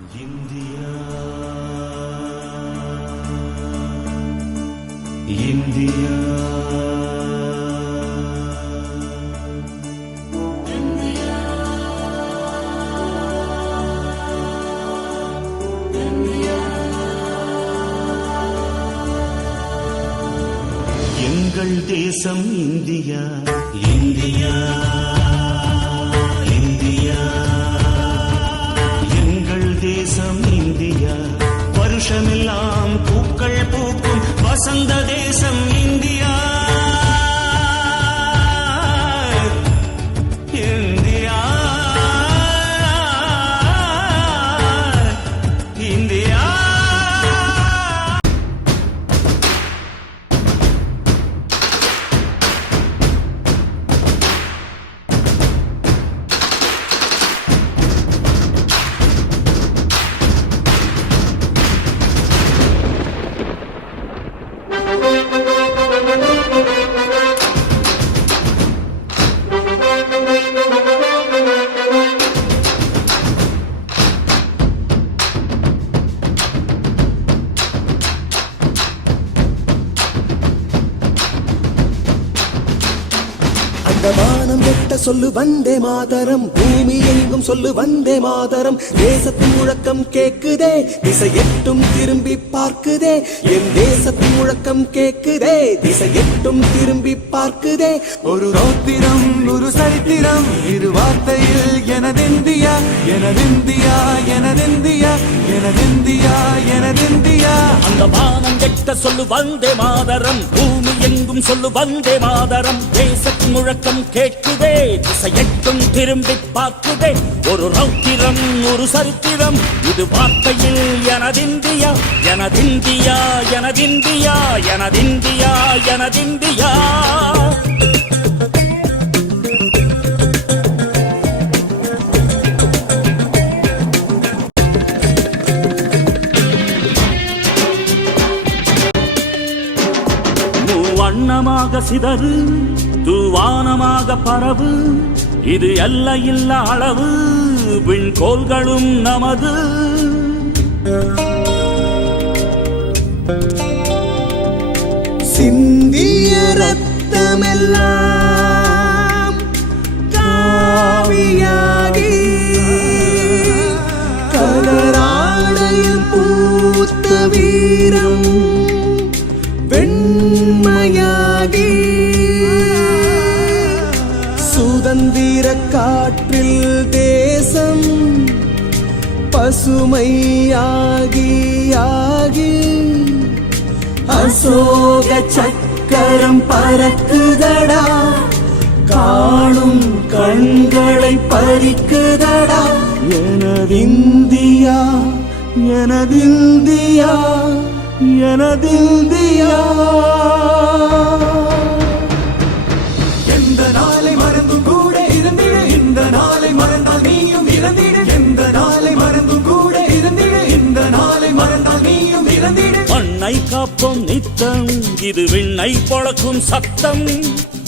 India India எங்கள் தேசம் India India India எங்கள் தேசம் இந்தியா வருஷமெல்லாம் பூக்கள் பூக்கும் வசந்த தேசம் இந்தியா இந்தியா இந்தியா வானம் வெட்ட சொல்லு வந்தே மாதரம், பூமி எங்கும் சொல்லு வந்தே மாதரம். தேசத்தின் முழக்கம் கேக்குதே, திசை எட்டும் திரும்பி பார்க்குதே. என் தேசத்தின் முழக்கம் கேக்குதே, திசை எட்டும் திரும்பி பார்க்குதே. ஒரு ரௌத்திரம் ஒரு சரித்திரம் இரு வார்த்தையில் எனதிந்தியா எனதிந்தியா எனதிந்தியா எனதிந்தியா எனதிந்தியா. அந்த வானம் எட்ட சொல்லு வந்தே மாதரம், பூமி எங்கும் சொல்லு வந்தே மாதரம். தேசத்தின் முழக்கம் கேட்குதே, திசையெட்டும் திரும்பி பார்க்குதே. ஒரு ரௌத்திரம் ஒரு சரித்திரம் இது வார்த்தையில் எனதிந்தியா எனதிந்தியா எனதிந்தியா எனதிந்தியா எனதிந்தியா. வண்ணமாக சிதறு தூவானமாக பரவு, இது எல்லையில்லா அளவு விண்கோள்களும் நமது. சிந்திய ரத்தமெல்லாம் காவியாகி கலராடையில் பூத்த வீரம் வெண்மையாகி சுதந்திர காற்றில் தேசம் பசுமையாகி ஆகி அசோக சக்கரம் பறக்குதடா, காணும் கண்களை பறிக்குதடா. எனதிந்தியா எனதிந்தியா எனதிந்தியா. எந்த நாளை மறந்தும் கூட இருந்திடு, இந்த நாளை மறந்தால் நீயும் இறந்திடு. எந்த நாளை மறந்தும் கூட இருந்திடு, இந்த நாளை மறந்தால் நீயும் இறந்திடு. மண்ணை காப்போம் நித்தம் இது விண்ணை பொழக்கும் சத்தம்.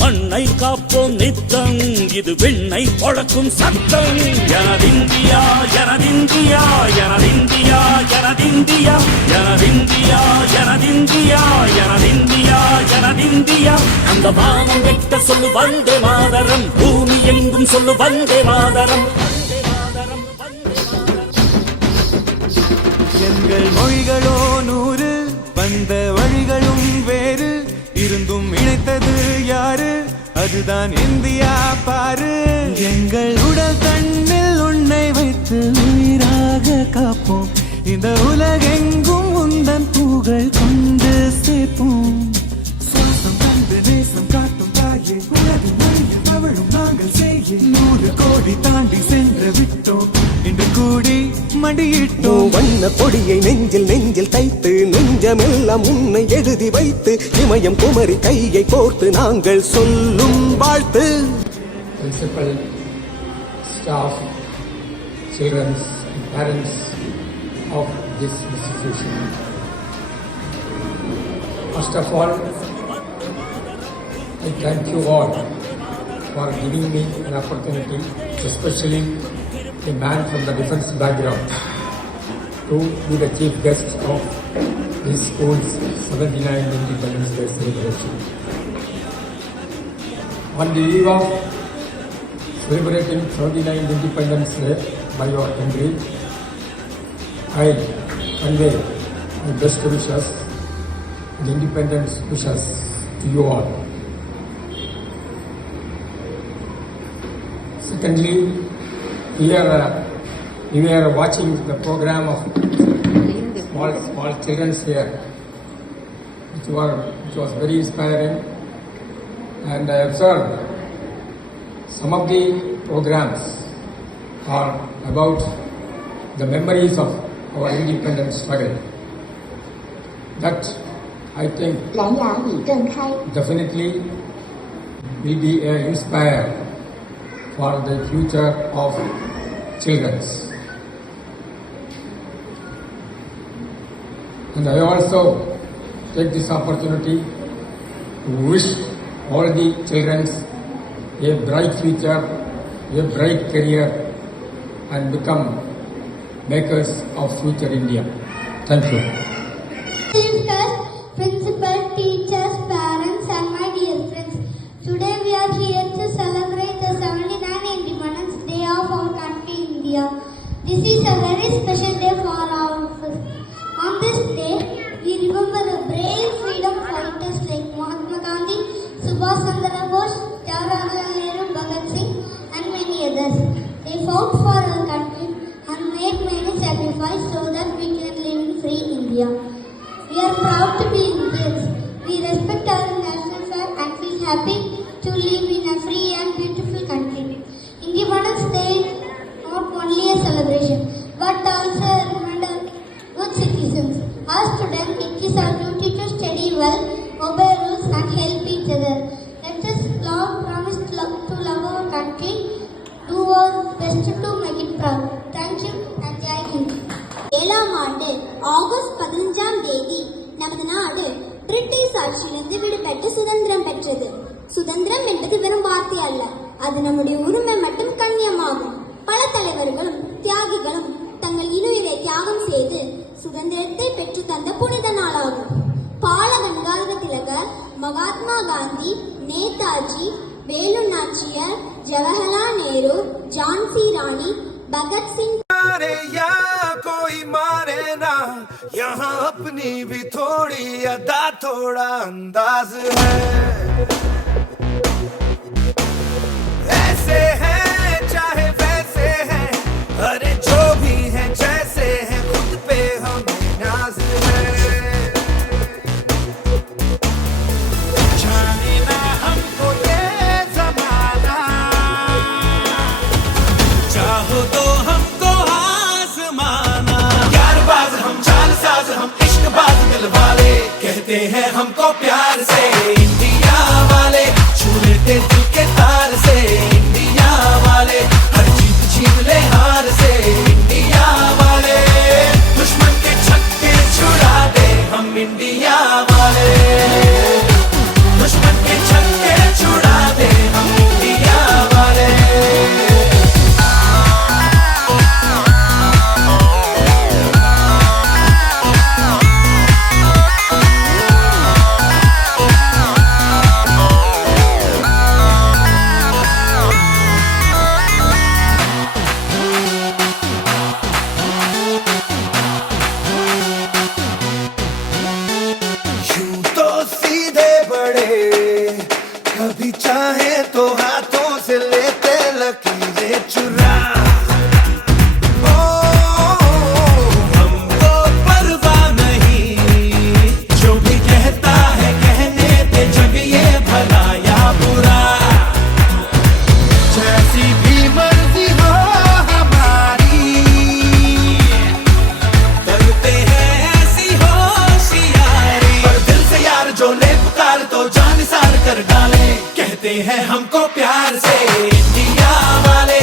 மண்ணை காப்போம் நித்தம் இது விண்ணை பொழக்கும் சத்தம். எனதிந்தியா எனதிந்தியா எனதிந்தியா எனதிந்தியா எனதிந்தியா எனதிந்தியா எனதிந்தியா எனதிந்தியா. அந்த வானம் வெட்ட சொல்லு வந்தே மாதரம், பூமி எங்கும் சொல்லு வந்தே மாதரம். எங்கள் மொழிகளோ 100, வந்த வழிகளும் வேறு, இருந்தும் இணைத்தது யாரு? அதுதான் இந்தியா பாரு. எங்கள் உடல் தன்னில் உன்னை வைத்து உயிராக காப்போம், இந்த உலகெங்கும் உந்தன் புகழ் கொண்டு சேர்ப்போம். சுவாசம் தந்து நேசம் காட்டும் தாயே, உலகின் மொழியில் தவழும் நாங்கள் செய்ய 100 கோடி தாண்டி சென்று விட்டோம், இன்று கூடி மடியிட்டோம். வண்ண கொடியை நெஞ்சில் நெஞ்சில் தைத்து நெஞ்சமெல்லாம் உன்னை எழுதி வைத்து இமயம் குமரி கையை கோர்த்து நாங்கள் சொல்லும் வாழ்த்து. Principal, staff, children and parents of this institution. First of all, I thank you all for giving me an opportunity, especially a man from the defense background. to be the chief guest of this school's 79th Independence Day celebration. On the eve of celebrating 79th Independence Day by your country, I convey my best wishes and independence wishes to you all. Secondly, we are watching the program of small children here, which was very inspiring, and I observed some of the programs are about the memories of our independence struggle. That I think 蓝牙已正开。 definitely will be inspired for the future of children. And I also take this opportunity to wish all the children a bright future, a bright career, and become makers of future India. Thank you. Principal, teachers, parents, and my dear friends. Today we are here to celebrate the 79th Independence Day of our country, India. This is a very special day for all of us. On this day, we remember the brave freedom fighters like Mahatma Gandhi, Subhash Chandra Bose, Jawaharlal Nehru, Bhagat Singh, and many others. They fought for our country and made many sacrifices so that we can live in free India. We are proud to be Indians. We respect our national flag and feel happy to live in a free and beautiful country. Independence Day is not only a celebration, but also a reminder good citizens. As students, it is our duty to study well, obey rules, and help each other. Let us promise to love our country, do our best to make it proud. Thank you and Jai Hind. 7ஆம் ஆண்டு August 15ஆம் தேதி நமது நாடு British ஆட்சியிலிருந்து விடுபட்டு சுதந்திரம் பெற்றது. சுதந்திரம் என்பது வெறும் வார்த்தை அல்ல, அது நம்முடைய உரிமை மற்றும் கண்ணியமாகும். பல தலைவர்களும் தியாகிகளும் தங்கள் இன்னுயிரை தியாகம் செய்து சுதந்திரத்தை பெற்று தந்த புனித நாளாகும். பால கங்காதர திலகர், மகாத்மா காந்தி, நேதாஜி, வேலு நாச்சியார், ஜவஹர்லால் நேரு, ஜான்சி ராணி, பகத்சிங் या कोई मारे ना, यहाँ अपनी भी थोड़ी अदा थोड़ा अंदाज है. ऐसे हैं चाहे वैसे हैं, अरे जो भी हैं जैसे हैं, खुद पे हमें नाज है. जाने ना हमको ये जमाना, चाहो तो हमको आसमाना. यारबाज हम, चालसाज हम, इश्कबाज दिल वाले, कहते हैं हमको प्यार से इंडिया वाले. छू लेते दिल के तार से इंडिया वाले, हर जीत छीन ले हार से इंडिया वाले. दुश्मन के छक्के छुड़ा दे हम इंडिया वाले, दुश्मन के छक्के छुड़ा दे हम इंडिया वाले. यूं तो सीधे बड़े, कभी चाहे तो हाथों से लेते लकीरें चुरा. ओ, हमको परवाह नहीं, जो भी कहता है कहने दे, जग ये भला या बुरा. जैसी भी मर्जी हो हमारी, करते हैं ऐसी होशियारी. पर दिल से यार जो ले पुकार तो जान सार कर डाले, कहते हैं हमको प्यार से इंडिया वाले.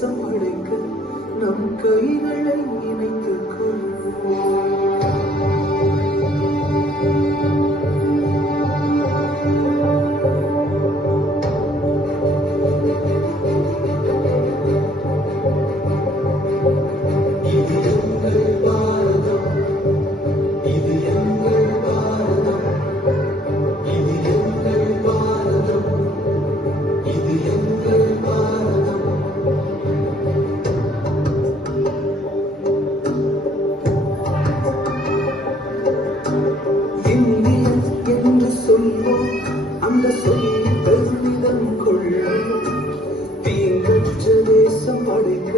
தேசம் அழைக்க நம் கைகளை இணைத்துக் கொள்வோம். அந்த சொல்லி பெருமிதம் கொள்ளும் தீங்கற்ற தேசம் அடைக்க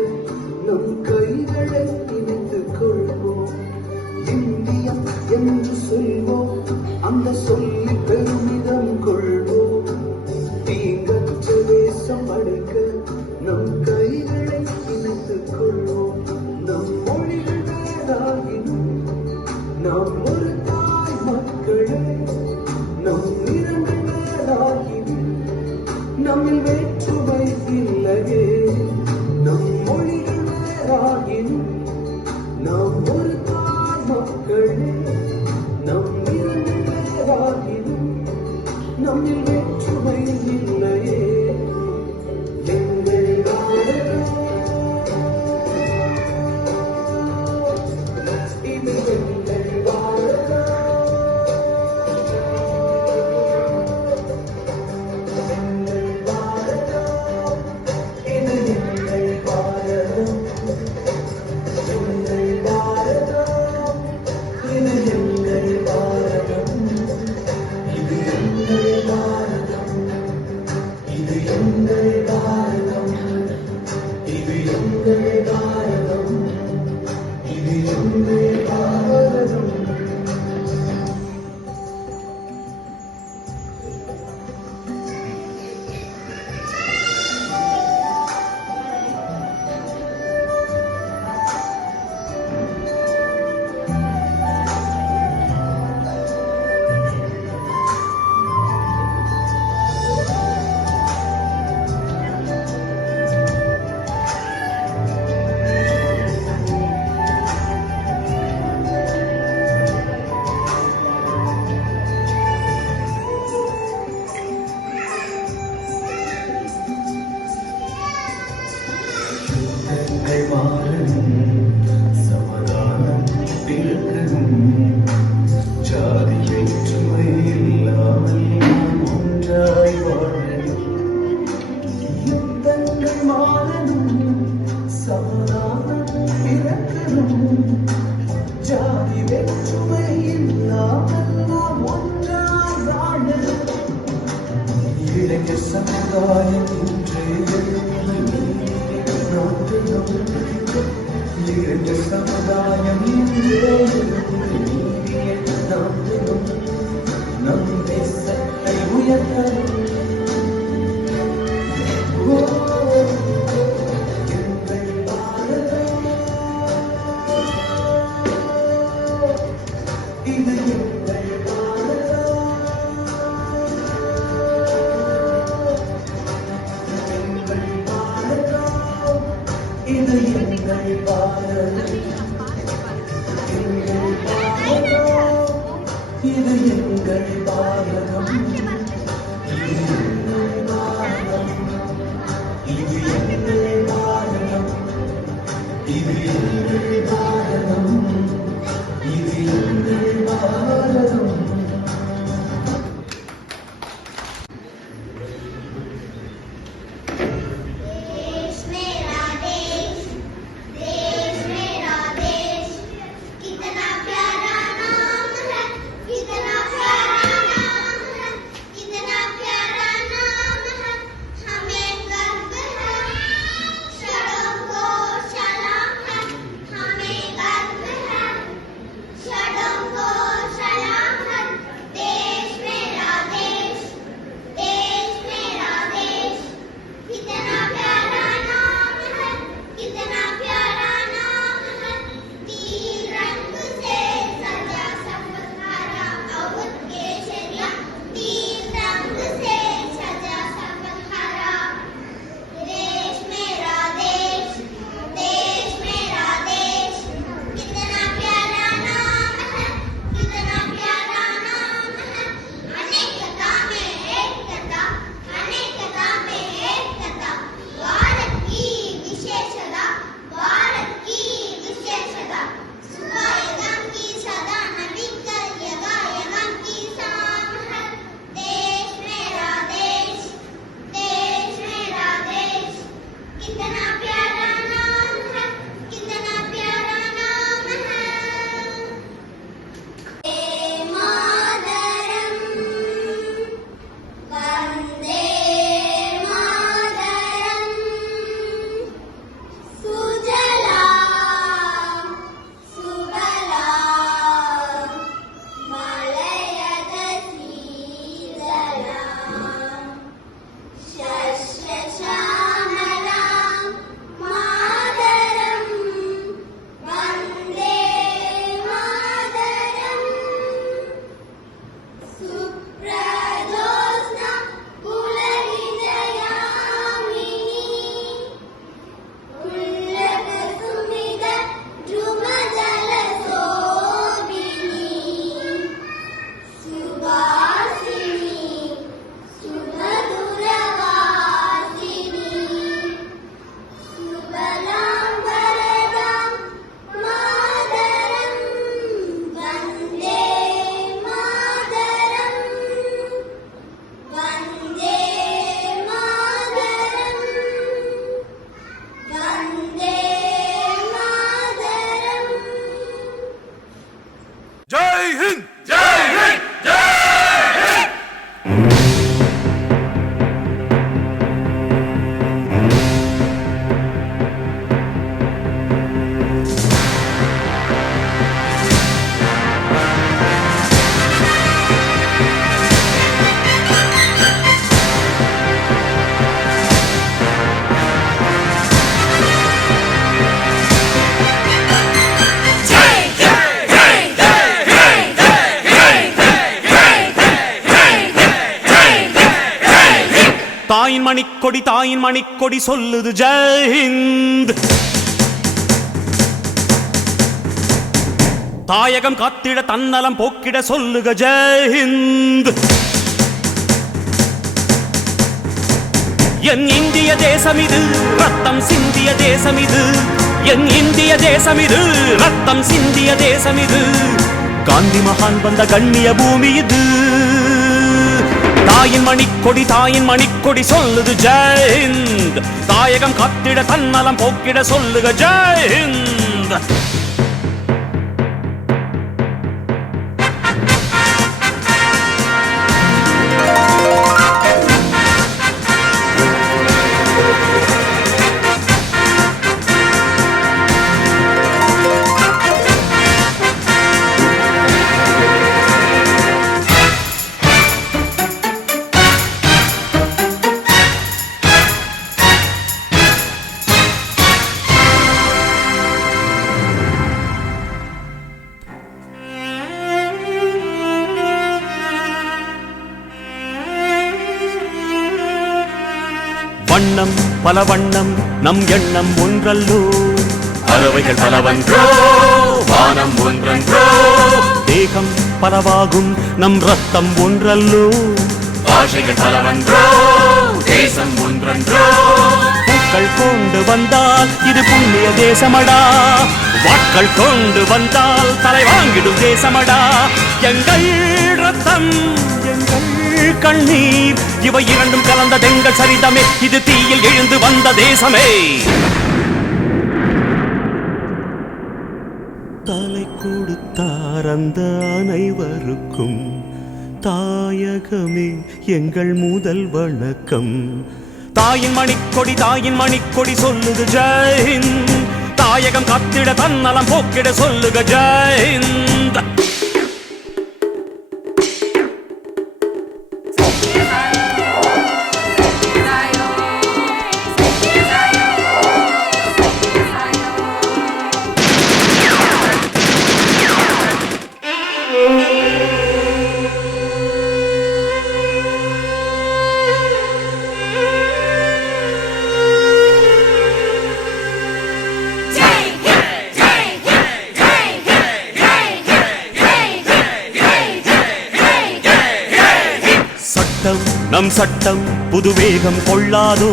நம் கைகளை இணைத்துக் கொள்வோம். இந்தியா என்று சொல்வோம், அந்த சொல்லி பெருமிதம் கொள்வோம். தீங்கற்ற தேசம் அடைக்க நம் கைகளை இணைத்துக் கொள்வோம். நம் மொழிகள் வேறாகினும் நாம் ஒரு தாய் மக்களே, நம் நிறங்கள் வேறாகினும் நம்மில் வேற்றுமை இல்லையே. நம் மொழிகள் வேறாகினும் நாம் ஒரு தாய் மக்களே, நம் நிறங்கள் வேறாகினும் நம்மில் வேற்றுமை இல்லையே. எங்கள் பாரதம் இது எங்கள் பாரதம். சமாதானம் பிறக்கணும், ஜாதி வேற்றுமை இல்லாமல் ஒன்றாய் வாழணும். யுத்தங்கள் மாறணும், சமாதானம் பிறக்கணும், ஜாதி வேற்றுமை இல்லாமல் நாம் ஒன்றாய் வாழணும். இளைஞர் சமுதாயம் இன்று இரண்டு சமுதாயம் நம் தேசத்தை உயர்த்தணும். எங்கள் பாரதம் இது எங்கள் பாரதம். எங்கள் பாரதம் இது எங்கள் பாரதம். எங்கள் பாரதம் இது எங்கள் பாரதம். இது எங்கள் பாரதம். இது எங்கள் பாரதம். இது எங்கள் பாரதம். இது எங்கள் பாரதம். ஹிந்த் ஜெய் ஹிந்த் ஜெய் ஹிந்த் தாயின் மணிக்கொடி சொல்லுது ஜெய் ஹிந்த். தாயகம் காத்திட தன்னலம் போக்கிட சொல்லுக ஜெய் ஹிந்த். என் இந்திய தேசம் இது ரத்தம் சிந்திய தேசம் இது. என் இந்திய தேசம் இது ரத்தம் சிந்திய தேசம் இது. காந்தி மகான் வந்த கண்ணிய பூமி இது. தாயின் மணிக்கொடி சொல்லுது ஜெய் ஹிந்த். தாயகம் காத்திட தன்னலம் போக்கிட சொல்லுக ஜெய் ஹிந்த். வண்ணம் பல வண்ணம் நம் எண்ணம் ஒன்றல்லோ. பறவைகள் பலவன்றோ வானம் ஒன்றன்றோ. தேகம் பலவாகும் நம் ரத்தம் ஒன்றல்லோ. பாஷைகள் பலவன்றோ தேசம் ஒன்றன்றோ. பூக்கள் கொண்டு வந்தால் இது புண்ணிய தேசமடா. வாட்கள் கொண்டு வந்தால் தலை வாங்கிடும் தேசமடா. எங்கள் ரத்தம் எங்கள் கண்ணீர் இவை இரண்டும் கலந்த தெங்கள் சரிதமே. இது தீயில் எழுந்து வந்த தேசமே. தலை கொடுத்தார் அந்த அனைவருக்கும் தாயகமே எங்கள் முதல் வணக்கம். தாயின் மணிக்கொடி சொல்லுது ஜெய் ஹிந்த். தாயகம் காத்திட தன்னலம் போக்கிட சொல்லுக ஜெய் ஹிந்த். நம் சட்டம் புது வேகம் கொள்ளாதோ.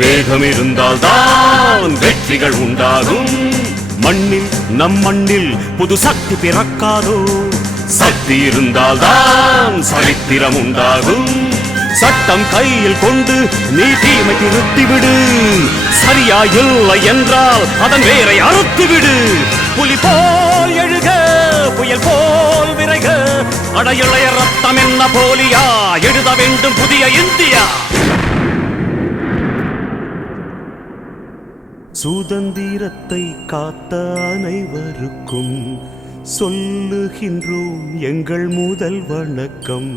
வேகம் இருந்தால் தான் வெற்றிகள் உண்டாகும். மண்ணில் நம் மண்ணில் புது சக்தி பிறக்காதோ. சக்தி இருந்தால் தான் சரித்திரம் உண்டாகும். சட்டம் கையில் கொண்டு நீ தீமை திருத்திவிடு. சரியா இல்லை என்றால் அதன் வேரை அறுத்துவிடு. புலி போல் எழுக புயல் போல் விரைக. அடையுளைய ரத்தம் என்ன போலியா எழுத வேண்டும் புதிய இந்தியா. சுதந்திரத்தை காத்த அனைவருக்கும் சொல்லுகின்றோம் எங்கள் முதல் வணக்கம்.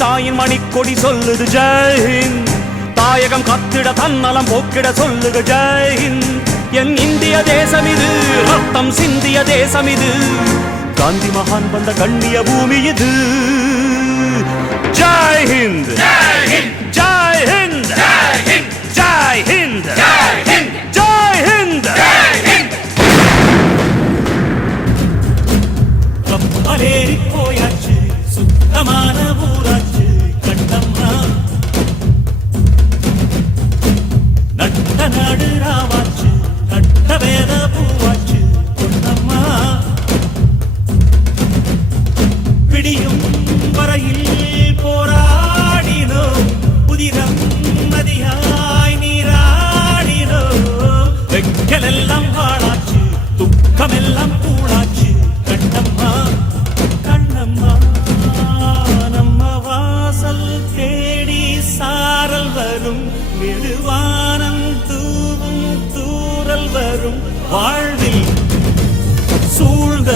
தாயின் மணிக்கொடி சொல்லுது ஜெய் ஹிந்த். தாயகம் காத்திட தன்னலம் போக்கிட சொல்லுக ஜெய் ஹிந்த். என் இந்திய தேசம் இது ரத்தம் சிந்திய தேசம் இது. காந்தி மகான் வந்த கண்ணிய பூமி இது. ஜெய் ஹிந்த் ஜெய் ஹிந்த் ஜெய் ஹிந்த் ஜெய் ஹிந்த் ஜெய் ஹிந்த் ஜெய் ஹிந்த் ஜெய் ஹிந்த். கப்பலேறி போயாச்சு சுத்தமான ஊராச்சு கண்டம்மா. நட்ட நாடு ராவாச்சு நட்ட வேத பூவாச்சு பொன்னம்மா. பிடியும் வரையில் போராடினோ புதிரம் நதியாய் நீராடினோ. வெக்கலெல்லாம் வாழாச்சு துக்கமெல்லாம் கூடாச்சு கண்டம்மா. வாழ்வில் சூழ்ந்த